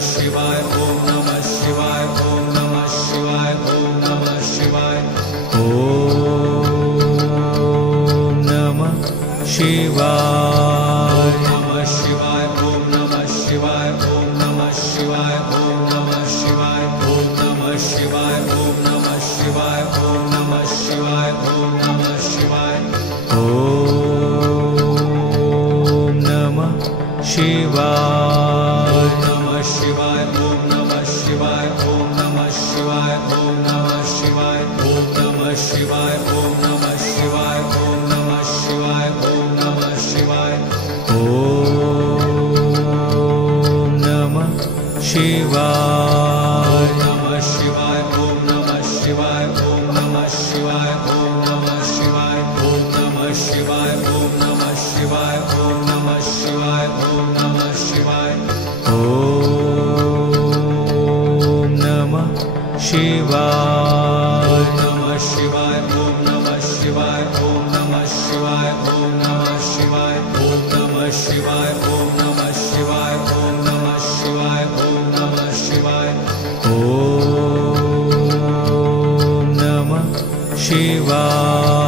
शिवाय, ओम नमः शिवाय, ओम नमः शिवाय, ओम नमः शिवाय, ओम नमः शिवाय, नमः शिवाय, ओम नमः शिवाय, ओम नमः शिवाय, ओम नमः शिवाय, ओम नमः शिवाय, ओम नमः शिवाय, ओम नमः शिवाय, ओम नमः शिवाय, ओम नमः शिवाय, नमः शिवाय, ओम नमः शिवाय, ओम नमः शिवाय, ओम नमः शिवाय, ओम नमः शिवाय, ओम नमः शिवाय, ओम नमः शिवाय, ओम नमः शिवाय, ओम नमः शिवाय, नमः शिवाय, ओम नमः शिवाय, ओम नमः शिवाय, ओम नमः शिवाय, ओम नमः शिवाय, ओम नमः शिवाय, ओम नमः शिवाय, ओम नमः शिवाय, ओम नमः शिवाय, नमः शिवाय, ओम नमः शिवाय, ओम नमः शिवाय, ओम नमः शिवाय, ओम नमः शिवाय, ओम नमः शिवाय, ओम नमः शिवाय, ओम नमः शिवाय, ओम नमः शिवाय।